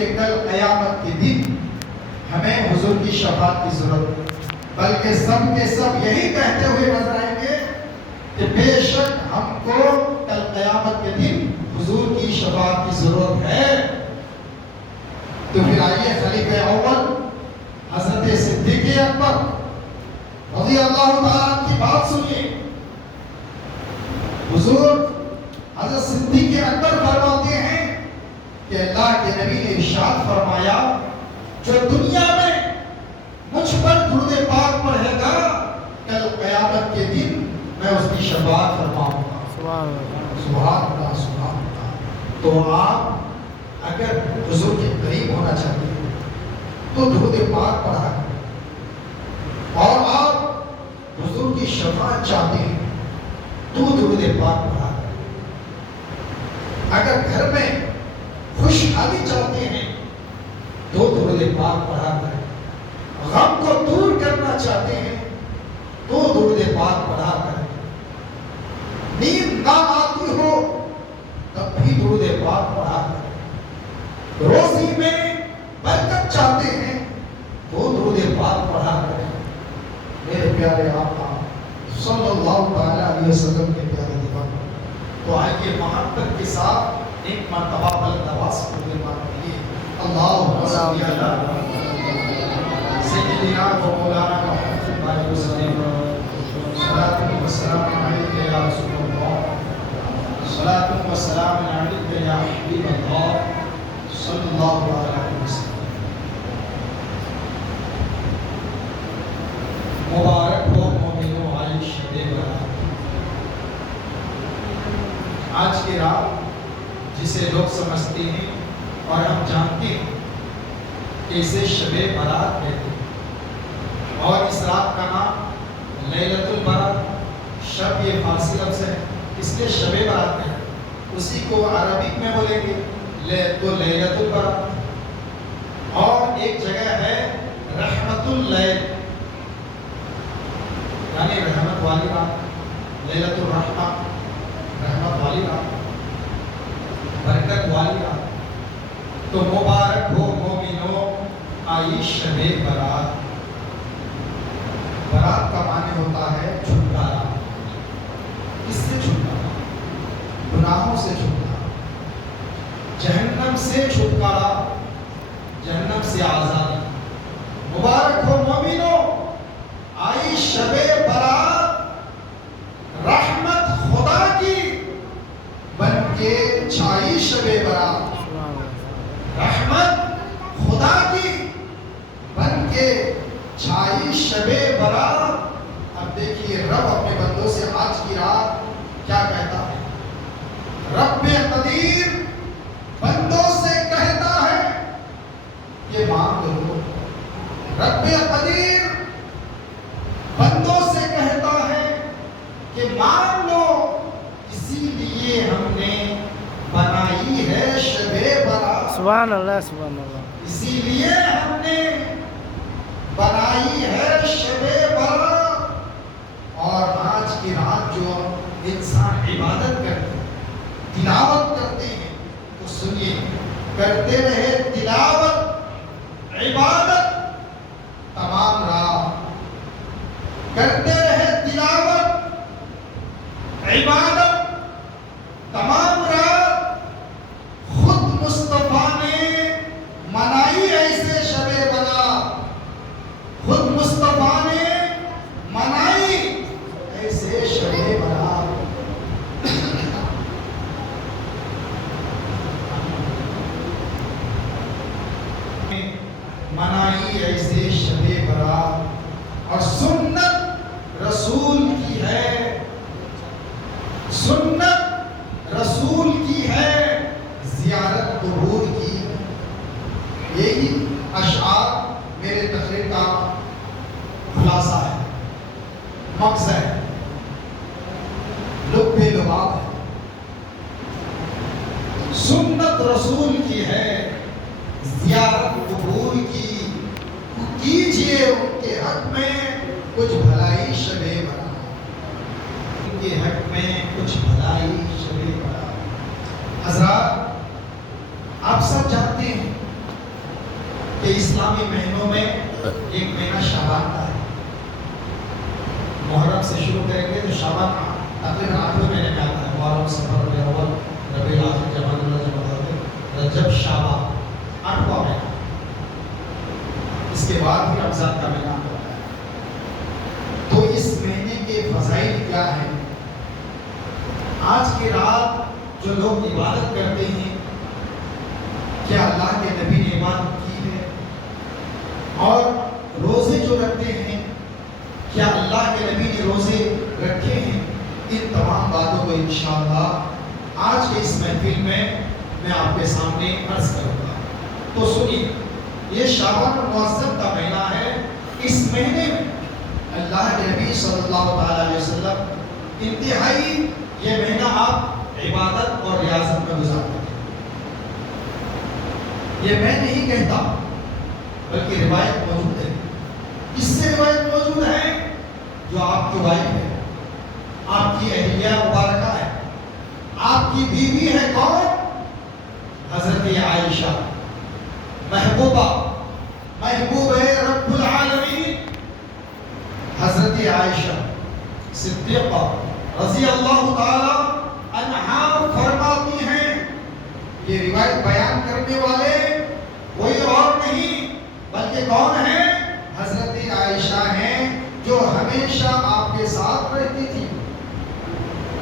کہ کل قیامت کے دن ہمیں حضور کی شفاعت کی ضرورت ہے، بلکہ سب کے سب یہی کہتے ہوئے نظر آئیں گے کہ بے شک ہم کو کل قیامت کے دن حضور کی شفاعت کی ضرورت ہے۔ تو پھر آئیے خلیفہ اول حضرت صدیق اکبر رضی اللہ تعالیٰ عنہ کی بات سنیے۔ حضور حضرت صدیق اکبر فرماتے ہیں کہ اللہ کے نبی نے ارشاد فرمایا جو دنیا میں مجھ پر درود پاک پڑھے گا کل قیامت کے دن میں اس کی شفاعت فرماؤں گا۔ سبحان اللہ سبحان اللہ۔ تو آپ اگر حضور کے قریب ہونا چاہتے ہیں تو درود پاک پڑھا کریں، اور آپ حضور کی شفاعت چاہتے ہیں تو درود پاک پڑھا کریں۔ اگر گھر میں خوشحالی چاہتے ہیں تو درود پاک پڑھا کریں، غم کو دور کرنا چاہتے ہیں تو درود پاک پڑھا کریں، نیند نہ آتی ہو تب بھی درود پاک پڑھا کریں، روزی میں برکت چاہتے ہیں تو درود پاک پڑھا کریں۔ میرے پیارے آقا صلی اللہ تعالی علیہ وسلم کے پیارے دیوانوں، تو آئیے محبت کے ساتھ ایک مرتبہ بلند سے درود پاک پڑھیے۔ اللہم صلی علی سیدنا و مولانا محمد علیہ وسلم، صلاۃ و سلام علیک یا رسول اللہ، صلاۃ و سلام علیک یا حبیب اللہ صلی اللہ علیہ وسلم۔ مبارک ہو مومنو آئی شب برات۔ آج کی رات جسے لوگ سمجھتے ہیں اور ہم جانتے ہیں کہ اسے شب برات کہتے ہیں، اور اس رات کا نام لیلۃ البرات، شب یہ فارسی لفظ ہے اس لیے شب برات ہے، اسی کو عربک میں بولیں گے تو لیلۃ البرات۔ اور ایک جگہ ہے رحمت اللیل، یعنی رحمت والی رات، لیلۃ الرحمہ رحمت والی رات، برکت والی رات۔ تو مبارک ہو مومنو آئی شب برات۔ برات کا معنی ہوتا ہے چھٹکارا۔ کس سے چھٹکارا؟ گناہوں سے چھٹکارا، جہنم سے چھٹکارا، جہنم سے آزادی۔ مبارک ہو مومنو آئی شب برات، رحمت خدا کی بن کے چھائی شب برات، رحمت خدا کی بن کے چھائی شب برات۔ اب دیکھیے رب اپنے بندوں سے آج کی رات کیا کہتا ہے۔ رب قدیر بندوں سے کہتا ہے کہ مانگ لو۔ رب قدیر بندوں سے کہتا ہے کہ مان لو، اسی لیے ہم نے بنائی ہے شب برات۔ سبحان اللہ سبحان اللہ۔ اسی لیے ہم نے بنائی ہے شب برات۔ اور آج کی رات جو انسان عبادت کرتے ہیں، تلاوت کرتے ہیں، تو سنیے کرتے رہے تلاوت عبادت تمام رات، کرتے رہے تلاوت عبادت تمام رات۔ خود مصطفیٰ نے منائی ایسے شب برات، خود مصطفیٰ نے منائی ایسے شب برات۔ منائی ایسے شب برات، اور سنت رسول کی ہے، سنت رسول کی ہے زیارت قبور کی۔ یہی اشعار میرے تقریر کا خلاصہ ہے، مقصد ہے، لب لباب ہے۔ سنت رسول کی ہے زیارت قبور کی، کیجئے ان کے حق میں کچھ بھلائی شب برات، ان کے حق میں کچھ بھلائی شب برات۔ حضرات آپ سب جانتے ہیں اسلامی مہینوں میں ایک مہینہ شعبان کا ہے. محرم سے شروع کریں گے تو شعبان تقریباً 8ویں مہینے میں آتا ہے. محرم، صفر، ربیع الاول، ربیع الاخر، جمادی الاول، رجب، شعبان، 8واں مہینہ. اس کے بعد بھی رمضان کا مہینہ ہوتا ہے. تو اس مہینے کے فضائل کیا ہیں؟ آج کی رات جو لوگ عبادت کرتے ہیں، کیا اللہ کے نبی نے عبادت کی ہے؟ اور روزے جو رکھتے ہیں، کیا اللہ کے نبی نے روزے رکھے ہیں؟ ان تمام باتوں کو انشاءاللہ آج کے اس محفل میں آپ کے سامنے عرض کروں گا. تو سنیے، یہ شعبان المعظم کا مہینہ ہے. اس مہینے میں اللہ کے نبی صلی اللہ علیہ وسلم انتہائی یہ مہینہ آپ عبادت اور ریاضت میں گزارتے ہیں. یہ میں نہیں کہتا بلکہ روایت موجود ہے. کس سے روایت موجود ہے؟ جو آپ کی وائف ہے، آپ کی اہلیہ مبارکہ ہے، آپ کی بیوی ہے. کون؟ حضرت عائشہ، محبوبہ، محبوب رب العالمین حضرت عائشہ صدیقہ رضی اللہ تعالی عنہا فرماتی ہیں، یہ روایت بیان کرنے والے کوئی اور نہیں بلکہ کون ہے؟ حضرت عائشہ ہیں، جو ہمیشہ آپ کے ساتھ رہتی تھی.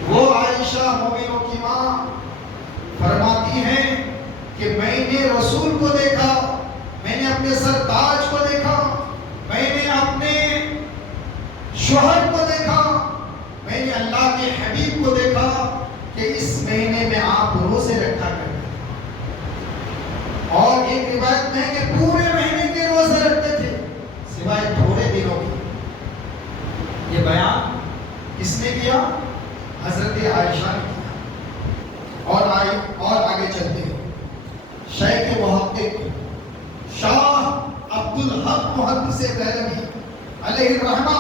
وہ عائشہ مومنوں کی ماں فرماتی ہیں کہ میں نے رسول کو دیکھا، میں نے اپنے سرتاج کو دیکھا، میں نے اپنے شوہر کو دیکھا، میں نے اللہ کے حبیب کو دیکھا کہ اس مہینے میں آپ روزے رکھا کرتے ہیں. اور ایک روایت میں ہے کہ پورے مہینے کے روزے رکھتے تھے سوائے تھوڑے دنوں کی. یہ بیان کس نے کیا؟ حضرت عائشہ نے کیا. اور آگے چلتے ہیں. شیخ محقق شاہ عبد الحق محدث دہلوی علیہ الرحمہ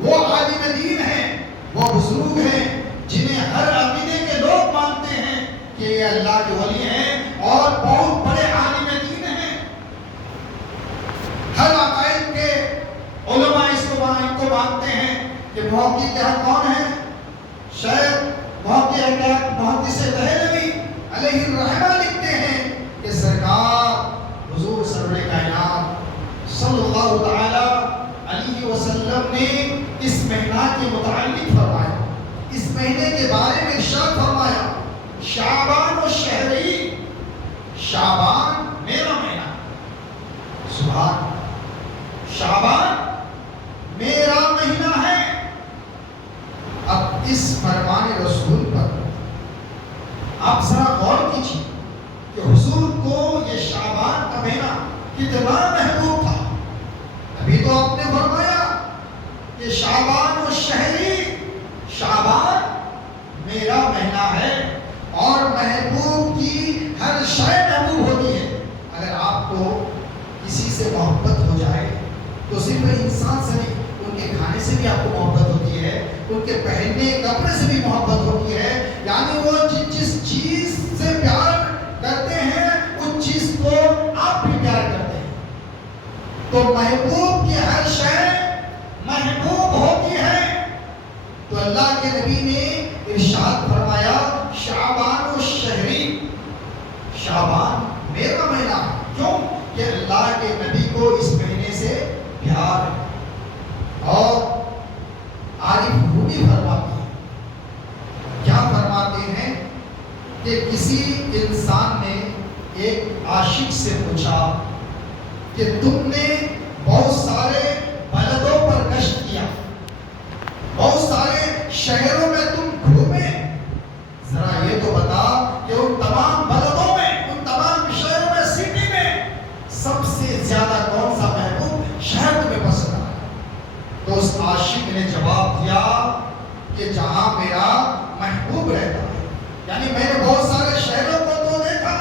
وہ عالم دین ہیں، وہ بزرگ ہیں جنہیں ہر عقیدے کے لوگ مانتے ہیں کہ یہ اللہ کے ولی ہیں اور بہت بڑے عالم دین ہیں. ہر عقائد کے علماء ان کو مانتے ہیں کہ محقق کون ہے؟ شیخ محدث دہلوی علیہ الرحمہ لکھتے ہیں کہ سرکار حضور سرور کائنات صلی اللہ تعالی علیہ وسلم نے اس مہینہ کے متعلق فرمایا، اس مہینے کے بارے میں ارشاد فرمایا، شعبان و شہری، شعبان میرا مہینہ. سبحان، شعبان میرا مہینہ ہے. اب اس فرمان رسول پر آپ ذرا غور کیجیے کہ حضور کو یہ شعبان کا مہینہ کتنا محبوب تھا. ابھی تو آپ نے فرمایا کہ شعبان و شہری، شعبان میرا مہینہ ہے اور محبوب کی ہر شے محبوب ہوتی ہے. اگر آپ کو کسی سے محبت ہو جائے تو صرف انسان سے نہیں، ان کے کھانے سے بھی آپ کو محبت ہوتی ہے، ان کے پہننے کپڑے سے بھی محبت ہوتی ہے. یعنی وہ جس چیز سے پیار کرتے ہیں اس چیز کو آپ بھی پیار کرتے ہیں. تو محبوب کی ہر شے محبوب ہوتی ہے. تو اللہ کے نبی نے ارشاد فرمایا شعبان و شہری، شعبان میرا مہینہ. کیوں؟ کہ اللہ کے نبی کو اس مہینے سے پیار ہے. اور عارف رومی فرماتے ہیں، کیا فرماتے ہیں کہ کسی انسان نے ایک عاشق سے پوچھا کہ تم نے بہت سارے بلدوں پر گشت کیا، بہت سارے شہروں میں تم گھومے، ذرا یہ تو بتا کہ ان تمام بلدوں میں، ان تمام شہروں میں، سٹی میں سب سے زیادہ کون سا محبوب شہر تمہیں پسند آیا؟ تو اس عاشق نے جواب دیا کہ جہاں میرا محبوب رہتا ہے. یعنی میں نے بہت سارے شہروں کو تو دیکھا،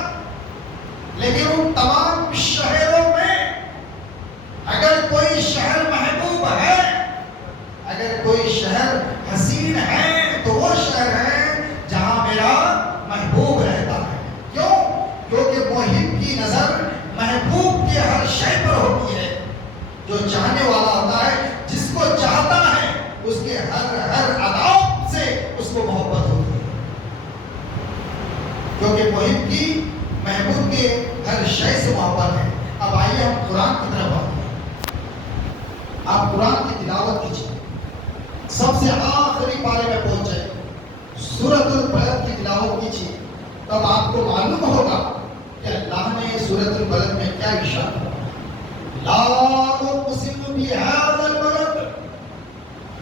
لیکن ان تمام شہروں میں اگر کوئی شہر محبوب ہے، اگر کوئی شہر حسین ہے تو وہ شہر ہے جہاں میرا محبوب رہتا ہے. کیوں؟ کیونکہ محب کی نظر محبوب کی کی ہر شے پر ہوتی ہے. جو چاہنے والا ہوتا ہے، جس کو چاہتا ہے، اس کے ہر ادا سے اس کو محبت ہوتی ہے، کیونکہ محب کی محبوب کے ہر شے سے محبت ہے. اب آئیے ہم قرآن کی طرف آتے ہیں. آپ قرآن کی تلاوت کیجیے، سب سے آخری پارے میں پہنچ جائے، سورۃ البلد کی تلاوت کیجیے، تب آپ کو معلوم ہوگا کہ اللہ نے سورۃ البلد میں کیا ارشاد کیا. لا اقسم بهذا البلد.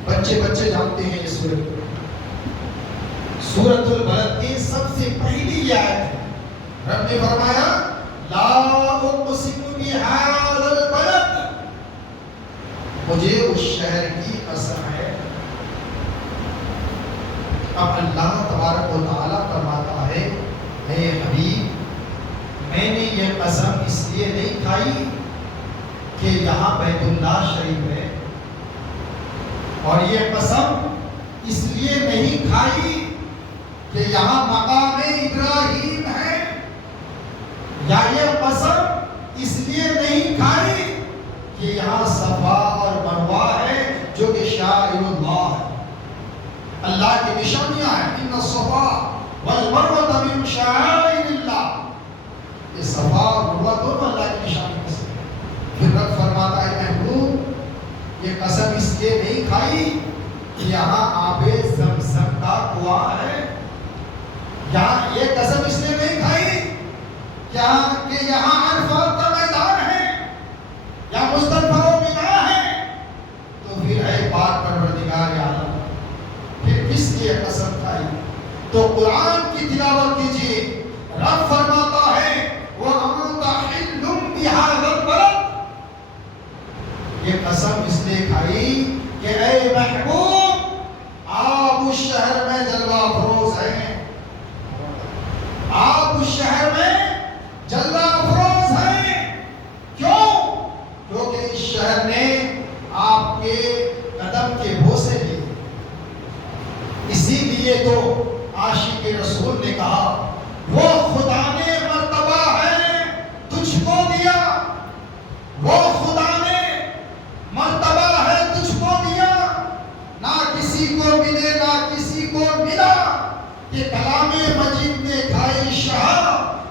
بچے جانتے ہیں اس سورت کو. سورۃ البلد کی سب سے پہلی یہ آیت ہے. رب نے فرمایا لا اقسم بهذا البلد. مجھے اس شہر کی قسم ہے. اب اللہ تبارک و تعالیٰ فرماتا ہے اے حبیب، میں نے یہ قسم اس لیے نہیں کھائی کہ یہاں بیت اللہ شریف ہے، اور یہ قسم اس لیے نہیں کھائی کہ یہاں مقام ابراہیم ہے، یا یہ قسم اس لیے نہیں کھائی کہ یہاں صفا اور مروہ ہے جو کہ شاعر اللہ ہے، اللہ کی نشانیاں ہیں. ان الصفا والمروہ من شعائر اللہ. یہ صفا اور مروہ دونوں اللہ کی نشانیاں ہیں. پھر رب فرماتا ہے محبوب، یہ قسم اس لیے نہیں کھائی کہ یہاں آب زمزم کا کنواں ہے. یہ قسم اس لیے نہیں کھائی کہ یہاں عرفات کا میدان ہے یا مزدلفہ و منا ہے. تو پھر اے پاک پروردگار عالم، پھر کس لیے قسم کھائی؟ تو قرآن کی تلاوت کیجیے. رب فرماتا ہے وَأَنْتَ حِلٌّ بِهَذَا الْبَلَدِ. یہ قسم اس لیے کھائی کہ اے محبوب، آپ اس شہر میں جلوہ افروز ہیں، آپ اس شہر میں جلوہ افروز ہیں. کیوں؟ کیونکہ اس شہر نے آپ کے قدم کے بوسے لیے. اسی لیے تو عاشق رسول نے کہا وہ خدا نے مرتبہ ہے تجھ کو دیا، وہ خدا نے مرتبہ ہے تجھ کو دیا، نہ کسی کو ملے نہ کسی کو ملا، کہ کلام مجید نے کھائی شہا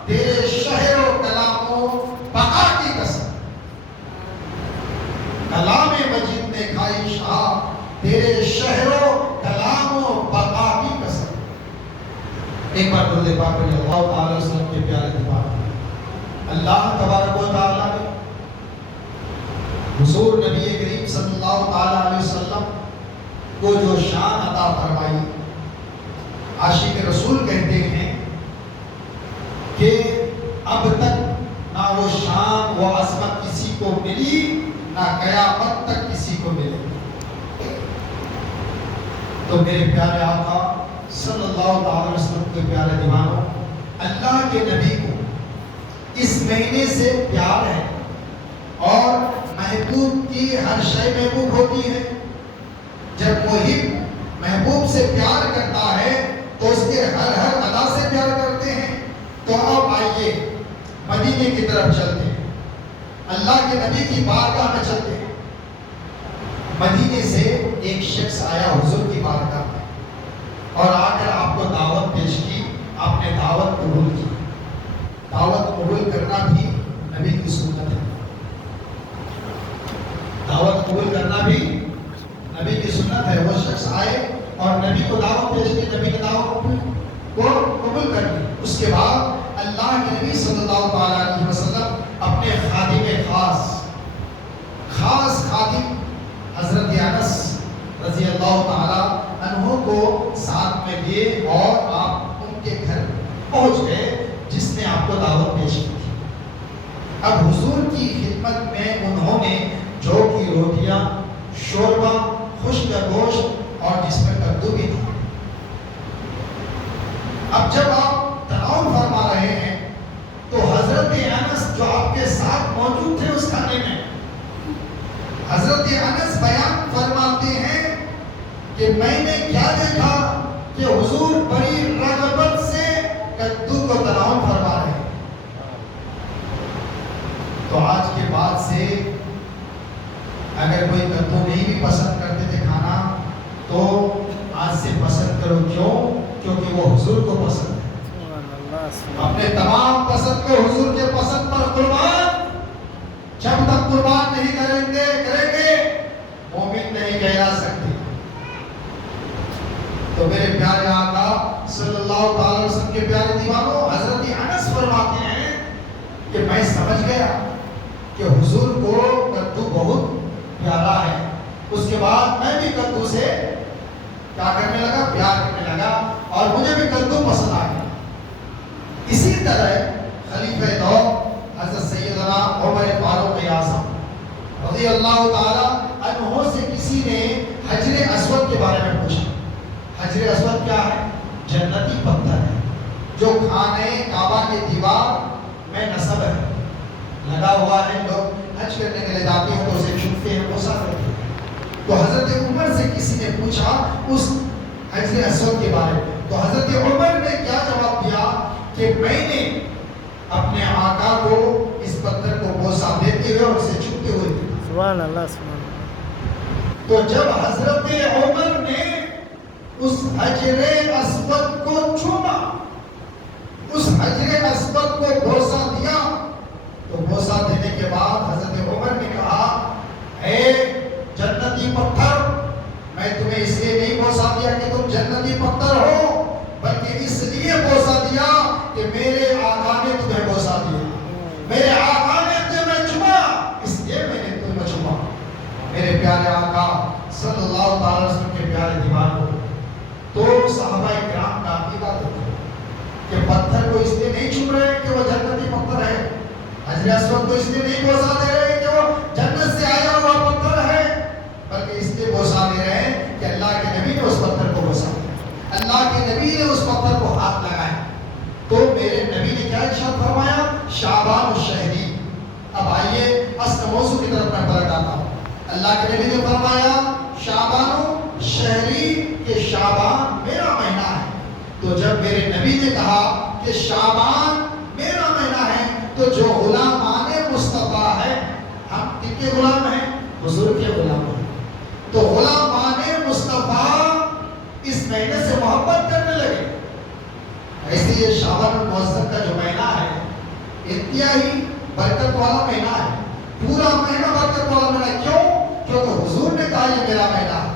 تیرے شہر و کلام و بقا کی قسم. کلام مجید نے کھائی شہا تیرے شہر و کلام و بقا کی قسم. ایک بار درود پاک پڑھیے اللہ تعالی وسلم کے پیارے دیوار. اللہ تبارک و تعالی نے حضور نبی کریم صلی اللہ تعالی علیہ وسلم کو جو شان عطا فرمائی، عاشق رسول کہتے ہیں کہ اب تک نہ وہ شان و عظمت کسی کو ملی، نہ قیامت تک کسی کو ملے. تو میرے پیارے آقا صلی اللہ تعالی وسلم کے پیارے دیوانوں، اللہ کے نبی کو اس مہینے سے پیار ہے، اور محبوب کی ہر شے محبوب ہوتی ہے. جب محب محبوب سے پیار کرتا ہے تو اس کے ہر ادا سے پیار کرتے ہیں. تو اب آئیے مدینے کی طرف چلتے ہیں، اللہ کے نبی کی بارگاہ میں چلتے ہیں. مدینے سے ایک شخص آیا حضور کی بارگاہ میں، اور آ کر آپ کو دعوت پیش کی. آپ نے دعوت قبول کی. دعوت قبول کرنا بھی نبی کی سنت ہے. دعوت قبول کرنا بھی نبی کی سنت ہے. وہ شخص آئے اور نبی کو دعوت پیش کی، نبی کی دعوت کو قبول کر لی. اس کے بعد اللہ کے نبی صلی اللہ تعالی علیہ وسلم اپنے خادم خاص خادم حضرت انس رضی اللہ تعالی عنہ کو ساتھ میں لیے، اور آپ ان کے گھر پہنچ گئے جس نے آپ کو دعوت پیش کی تھی. اب حضور کی خدمت میں انہوں نے جو کی روٹیاں، شوربہ، خشک گوشت اور جس میں کدو بھی تھا. اب جب آپ تناول فرما رہے ہیں تو حضرت انس جو آپ کے ساتھ موجود تھے اس کھانے میں، حضرت انس بیان فرماتے ہیں کہ میں نے کیا دیکھا کہ حضور بڑی رغبت سے کدو کو تناول فرما رہے ہیں. تو آج کے بعد سے اگر کوئی کدو نہیں بھی پسند کرتے تھے کھانا تو آج سے پسند کرو. کیوں؟ کیونکہ وہ حضور کو پسند ہے. سبحان اللہ سبحان اپنے تمام پسند کو حضور کے پسند پر قربان. جب تک قربان نہیں کریں گے مومن نہیں کہلا سکتے. تو میرے پیارے آقا صلی اللہ تعالی وسلم کے پیارے دیوانوں، حضرت انس فرماتے ہیں کہ میں سمجھ گیا کہ حضور کو کدو بہت پیارا ہے. اس کے بعد میں بھی کدو سے کیا کرنے لگا؟ پیار کرنے لگا اور مجھے بھی کدو پسند آ گیا. اسی طرح خلیفہ دو حضرت سیدنا عمر فاروق اعظم رضی اللہ تعالی عنہ سے کسی نے حجر اسود کے بارے میں پوچھا. حجر اسود کیا ہے؟ جنتی پتھر ہے جو خانہ کعبہ کے دیوار میں نصب ہے، لگا ہوا ہے. لوگ حج کرنے کے لیے جاتے ہیں تو اسے چھوتے ہیں، بوسہ کرتے ہیں. تو حضرت عمر سے کسی نے پوچھا اس حجر اسود کے بارے میں. تو حضرت عمر نے کیا جواب دیا کہ میں نے اپنے آقا کو اس پتھر کو بوسہ دیتے ہوئے اور اسے چھوتے ہوئے دیکھا. سبحان اللہ سبحان اللہ. تو جب حضرت عمر نے اس حجر اسود کو چھونا، اس حجر اسود کو بوسہ دیا، تو بوسہ دینے کے بعد حضرت عمر نے کہا اے جنتی پتھر، میں تمہیں اس لیے نہیں بوسہ دیا کہ تم جنتی پتھر ہو، بلکہ اس لیے بوسہ دیا کہ میرے آقا نے تمہیں بوسہ دیا، میرے آقا نے تمہیں چوما، اس لیے میں نے تمہیں چوما. میرے پیارے آقا صلی اللہ تعالی وسلم کے پیارے دیوانوں، تو صحابہ کرام کا عقیدہ دیکھو کہ پتھر کو اس لیے نہیں چوم رہے کہ وہ جنتی پتھر ہے، حجر اسود کو اس لیے نہیں بوسہ دے رہے کہ وہ جنت سے آیا ہوا پتھر ہے، بلکہ اس لیے بوسہ دے رہے ہیں کہ اللہ کے نبی نے اس پتھر کو بوسہ دیا، اللہ کے نبی نے اس پتھر کو ہاتھ لگایا. تو میرے نبی نے کیا ارشاد فرمایا؟ شعبان الشہری. اب آئیے اصل موضوع کی طرف میں پلٹ آتا ہوں. اللہ کے نبی نے فرمایا شعبان الشہری کہ شعبان میرا مہینہ ہے. تو جب میرے نبی نے کہا کہ شعبان میرا مہینہ ہے تو جو غلامان مصطفیٰ ہے، ہم کن کے غلام ہیں؟ حضور کے غلام ہیں. تو غلامان مصطفیٰ اس مہینے سے محبت کرنے لگے. ایسے یہ شعبان المعظم کا جو مہینہ ہے انتہائی برکت والا مہینہ ہے. پورا مہینہ برکت والا مہینہ. کیوں؟ کیونکہ حضور نے کہا یہ میرا مہینہ ہے.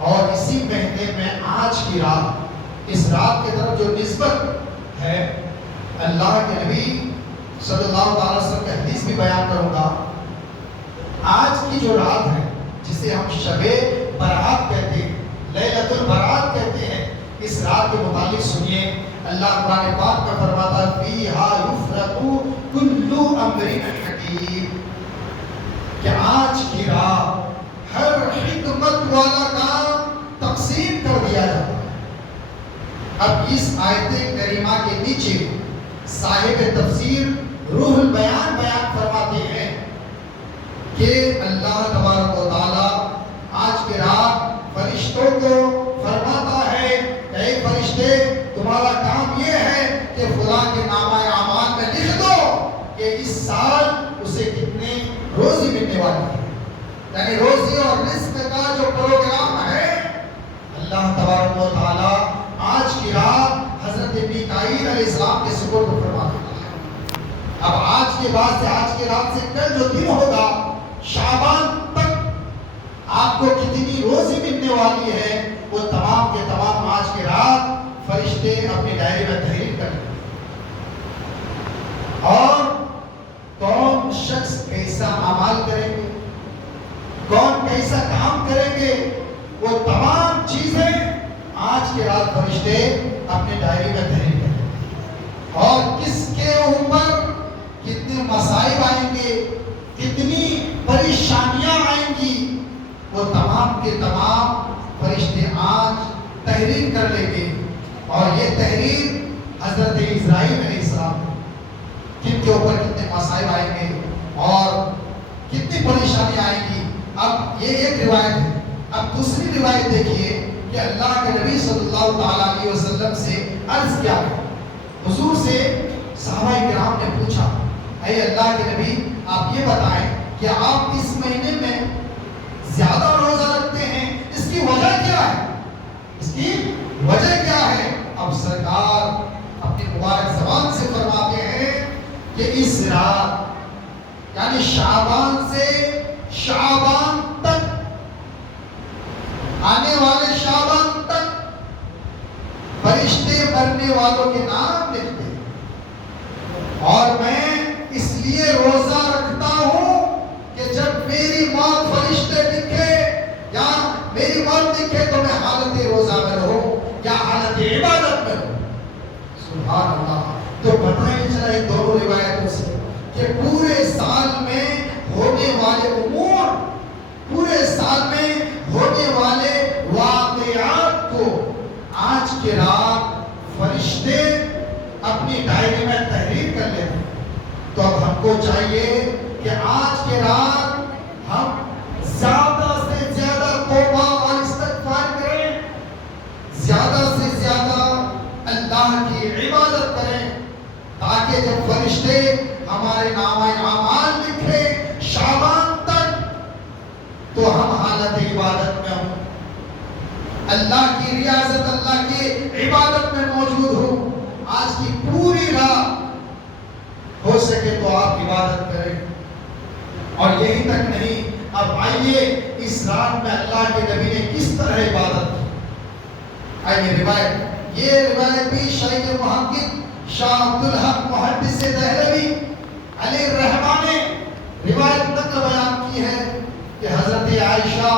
اور اسی مہینے میں آج کی رات، اس رات کی طرف جو نسبت ہے، اللہ کے نبی صلی اللہ علیہ وسلم کا حدیث بھی بیان کروں گا. آج کی جو رات ہے جسے ہم شب برات کہتے ہیں، لیلۃ البرات کہتے ہیں، اس رات کے متعلق سنیے. اللہ قرآن پاک میں فرماتا ہے فیہا یفرق کل امر حکیم کہ آج کی رات ہر حکمت والا کام تقسیم کر دیا جاتا ہے. اب اس آیت کریمہ کے نیچے صاحب تفسیر روح البیان بیان فرماتے ہیں کہ اللہ تبارک و تعالی آج کی رات فرشتوں کو فرماتا ہے کہ اے فرشتے، تمہارا کام یہ ہے کہ فلاں کے نامہ اعمال میں لکھ دو کہ اس سال اسے کتنے روزی ملنے والی ہے. یعنی روزی اور رزق کا جو پروگرام ہے، اللہ تبارک و تعالی آج کی رات حضرت میکائیل علیہ السلام کے سپرد فرماتا ہے. اب آج کے بعد سے، آج کے رات سے کل جو دن ہوگا شعبان تک آپ کو کتنی روزی ملنے والی ہے، وہ تمام کے تمام آج کی رات فرشتے اپنی ڈائری میں تحریر کریں. اور کون شخص کیسا عمل کریں گے، کون کیسا کام کریں گے، وہ تمام چیزیں آج کے رات فرشتے اپنی ڈائری میں تحریر کریں. اور کس کے اوپر کتنے مصائب آئیں گے، کتنی پریشانیاں آئیں گی، وہ تمام کے تمام فرشتے آج تحریر کر لیں گے. اور یہ تحریر حضرت اسرائیل علیہ السلام جن کے اوپر کتنے مصائب آئیں گے اور کتنی پریشانیاں آئیں گی. اب یہ ایک روایت ہے. اب دوسری روایت دیکھیے کہ اللہ کے نبی صلی اللہ تعالیٰ علیہ وسلم سے عرض کیا، حضور سے صحابہ کرام نے پوچھا اے اللہ کے نبی، آپ کہ آپ اس مہینے میں زیادہ روزہ رکھتے ہیں، اس کی وجہ کیا ہے؟ اس کی وجہ کیا ہے؟ اب سرکار اپنی مبارک زبان سے فرماتے ہیں کہ اس رات یعنی شعبان سے شعبان تک، آنے والے شعبان تک فرشتے مرنے والوں کے نام لکھتے ہیں، اور میں اس لیے روزہ رکھتا ہوں کہ جب میری موت فرشتے لکھے یا میری موت لکھے تو میں حالت روزہ میں رہوں یا حالت عبادت میں رہوں۔ سبحان اللہ۔ تو پتہ ہی چلا ان دونوں روایتوں سے کہ پورے سال میں ہونے والے امور، پورے سال میں ہونے والے واقعات کو آج کے رات فرشتے اپنی ڈائری میں تحریر کر لیتے ہیں۔ تو اب ہم کو چاہیے کہ آج کے رات ہم زیادہ سے زیادہ توبہ اور استغفار کریں، زیادہ سے زیادہ اللہ کی عبادت کریں، تاکہ جب فرشتے ہمارے نامہ اعمال لکھے شعبان تک تو ہم حالت عبادت میں ہوں، اللہ کی ریاضت، اللہ کی عبادت میں موجود ہوں۔ آج کی پوری رات ہو سکے تو آپ عبادت کریں، اور یہی تک نہیں، اب آئیے اس رات میں اللہ کے نبی نے کس طرح عبادت کی۔ آئیے روایت، یہ روایت بھی شیخ محقق شاہ عبدالحق محدث دہلوی علیہ الرحمہ نے روایت نقل بیان کی ہے کہ حضرت عائشہ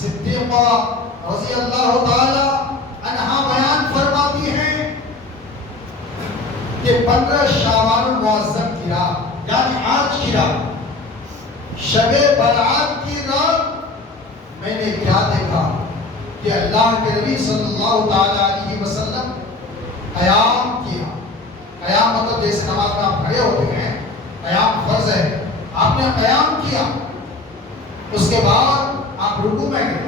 صدیقہ رضی اللہ تعالی عنہا بیان فرماتی ہیں کہ 15 شعبان المعظم کی رات یعنی آج کی رات، شب برات کی رات، میں نے کیا دیکھا کہ اللہ کے نبی صلی اللہ تعالی علیہ وسلم قیام کیا۔ قیام مطلب جیسے نماز میں آپ کھڑے ہوتے ہیں، قیام فرض ہے، آپ نے قیام کیا، اس کے بعد آپ رکوع میں گئے،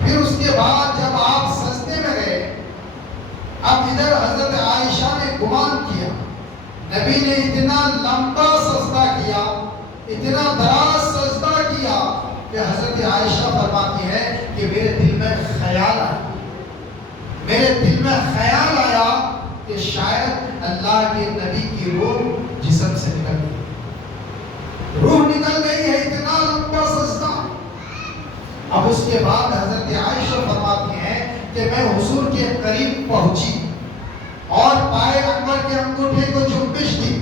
پھر اس کے بعد جب آپ سجدے میں گئے، اب ادھر حضرت عائشہ نے گمان کیا، نبی نے اتنا لمبا سجدہ کیا، اتنا دراز سجدہ کیا کہ حضرت عائشہ فرماتی ہے کہ میرے دل میں خیال آیا، میرے دل میں خیال آیا کہ شاید اللہ کے نبی کی روح جسم سے نکل گئی، روح نکل گئی ہے، اتنا لمبا سجدہ۔ اب اس کے بعد حضرت عائشہ فرماتی ہیں کہ میں حضور کے قریب پہنچی اور پائے انور کے انگوٹھے کو جنبش دی،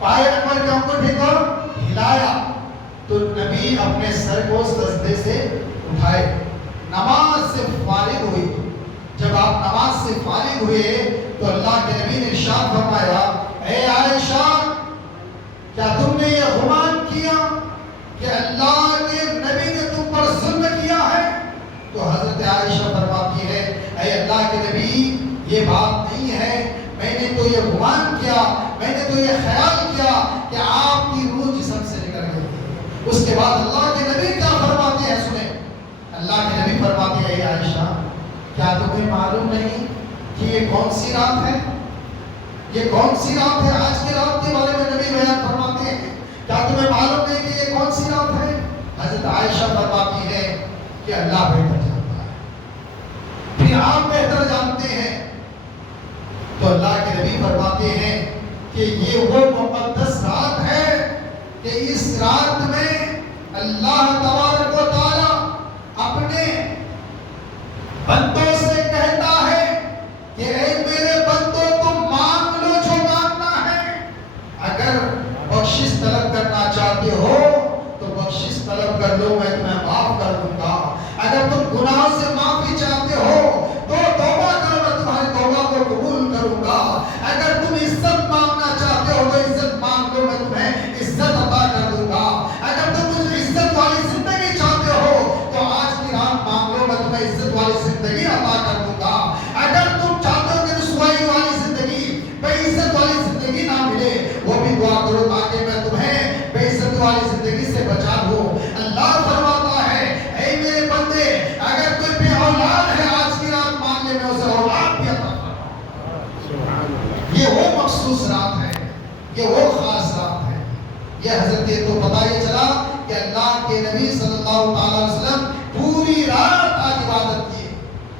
پائے انور کے انگوٹھے کو ہلایا تو نبی اپنے سر کو سجدے سے اٹھائے، نماز سے فارغ ہوئی۔ جب آپ نماز سے فارغ ہوئے تو اللہ کے نبی نے ارشاد فرمایا، اے عائشہ کیا تم نے یہ گمان کیا کہ اللہ کے نبی نے تم پر ظلم کیا ہے؟ تو حضرت عائشہ فرماتی ہے، اے اللہ کے نبی یہ بات نہیں ہے، میں نے تو یہ گمان کیا، میں نے تو یہ خیال کیا کہ آپ کی روح جسم سے نکل گئی۔ اس کے بعد اللہ کے نبی کیا فرماتے ہیں سنیں، اللہ کے نبی فرماتے ہیں، اے عائشہ کیا تمہیں معلوم نہیں کہ یہ کون سی رات ہے؟ یہ کون سی رات ہے؟ آج کی رات کے بارے میں نبی بیان فرماتے ہیں، کیا تمہیں معلوم نہیں کہ یہ کون سی رات ہے؟ حضرت عائشہ فرماتی ہے کہ اللہ بہتر جانتا ہے، پھر آپ بہتر جانتے ہیں۔ تو اللہ کے نبی فرماتے ہیں کہ یہ وہ مقدس رات ہے کہ اس رات میں اللہ تبارک و تعالی اپنے بندوں سے کہتا ہے کہ اے میرے بندوں تم مانگ لو جو مانگنا ہے، اگر بخشش طلب کرنا چاہتے ہو تو بخشش طلب کر لو، میں تمہیں معاف کر دوں گا، اگر تم گناہوں سے معافی چاہتے ہو تو توبہ کرو، میں تمہاری توبہ کو قبول کروں گا، اگر تم عزت مانگنا چاہتے ہو تو عزت مانگ لو، میں تمہیں عزت عطا کر دوں گا، اگر تم مجھے عزت والی زندگی چاہتے ہو تو آج کی رات مانگ لو، میں تمہیں عزت والی زندگی عطا کر دوں گا، اگر تم چاہتے ہو کہ رسوائی والی زندگی، بے عزت والی زندگی نہ ملے، وہ بھی دعا کرو تاکہ میں تمہیں بے عزت والی زندگی سے بچا لوں۔ اللہ فرماتا ہے، اے میرے بندے اگر کوئی بے اولاد ہے آج کی رات مانگنے میں اسے اولاد بھی عطا فرما۔ یہ وہ مخصوص رات ہے، یہ وہ خاص رات ہے، یہ حضرت تو پتہ یہ چلا کہ اللہ کے نبی صلی اللہ تعالی علیہ وسلم پوری رات آج عبادت کیے،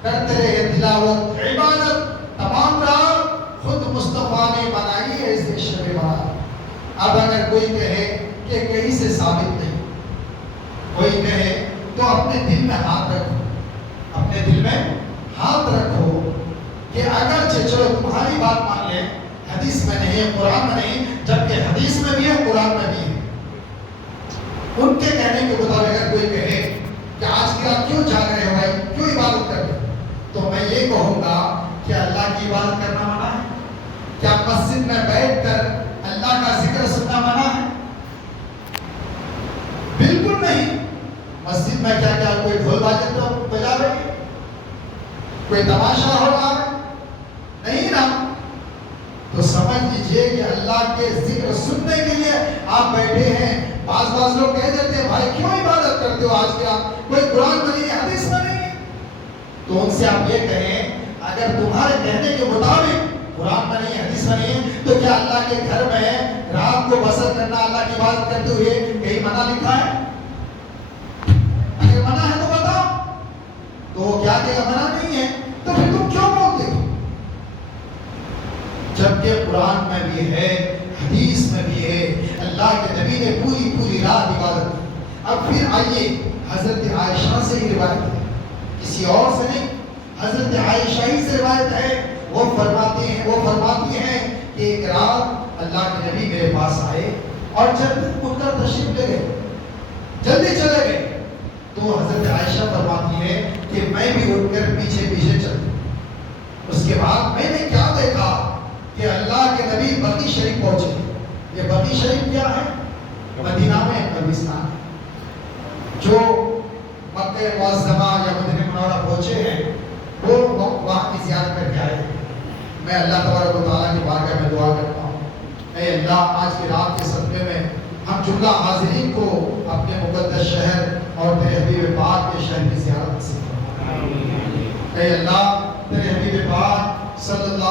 کرتے رہے تلاوت عبادت تمام رات، خود مصطفیٰ نے بنائی ہے اسے شب برات۔ اب اگر کوئی کہے کہ کہیں سے ثابت نہیں، کوئی کہے تو اپنے دل میں ہاتھ رکھو، اپنے دل میں ہاتھ رکھو کہ اگرچہ چلو تمہاری بات مان لیں، حدیث میں نہیں ہے، قرآن میں نہیں، جبکہ حدیث میں بھی ہے قرآن میں بھی ہے، ان کے کہنے کے مطابق اگر کوئی کہے کہ آج کی رات کیوں جاگ رہے ہو بھائی، کیوں عبادت کر رہے ہو، تو میں یہ کہوں گا کہ اللہ کی عبادت کرنا منع ہے؟ کیا مسجد میں بیٹھ کر اللہ کا ذکر سننا منع ہے؟ بالکل نہیں۔ مسجد میں کیا کیا کوئی ڈھول بجا رہے ہیں، کوئی تماشا ہو رہا ہے؟ نہیں نا۔ تو سمجھ لیجئے کہ اللہ کے ذکر سننے کے لیے آپ بیٹھے ہیں۔ بعض لوگ کہہ دیتے ہیں بھائی کیوں عبادت کرتے ہو آج کیا، کوئی قرآن میں نہیں ہے، حدیث میں نہیں ہے، تو ان سے آپ یہ کہیں اگر تمہارے کہنے کے مطابق قرآن میں نہیں ہے، حدیث میں نہیں ہے، تو کیا اللہ کے گھر میں رات کو بسر کرنا، اللہ کی عبادت کرتے ہوئے کہیں منع لکھا ہے؟ اگر منع ہے تو بتاؤ، تو وہ کیا کہے گا منع نہیں ہے، تو پھر تم کیوں بولتے ہو؟ جبکہ قرآن میں بھی ہے، حدیث میں بھی ہے، اللہ کے نبی نے پوری رات عبادت کی۔ اب پھر آئیے حضرت عائشہ سے ہی روایت ہے، کسی اور سے نہیں، حضرت عائشہ ہی سے روایت ہے۔ وہ فرماتی ہیں کہ ایک رات اللہ کے نبی میرے پاس آئے اور جب اٹھ کر تشریف لے گئے، جلدی چلے گئے، تو حضرت عائشہ فرماتی ہے کہ میں بھی اٹھ کر پیچھے چل گئی۔ اس کے بعد میں نے کیا دیکھا کہ اللہ کے نبی بقی شریف پہنچے۔ یہ بقی شریف کیا ہے؟ مدینہ میں قبرستان ہے۔ جو مکہ معظمہ یا مدینہ منورہ پہنچے ہیں وہ وہاں کی زیارت کر کے آئے۔ میں اللہ تبارک و تعالیٰ کی بارگاہ میں دعا کرتا ہوں، اے اللہ آج کی رات کے صدقے میں ہم جملہ حاضرین کو اپنے مقدس شہر اور تیرے حبیب پاک کے شہر کی زیارت نصیب فرما۔ اے اللہ تیرے حبیب پاک صلی اللہ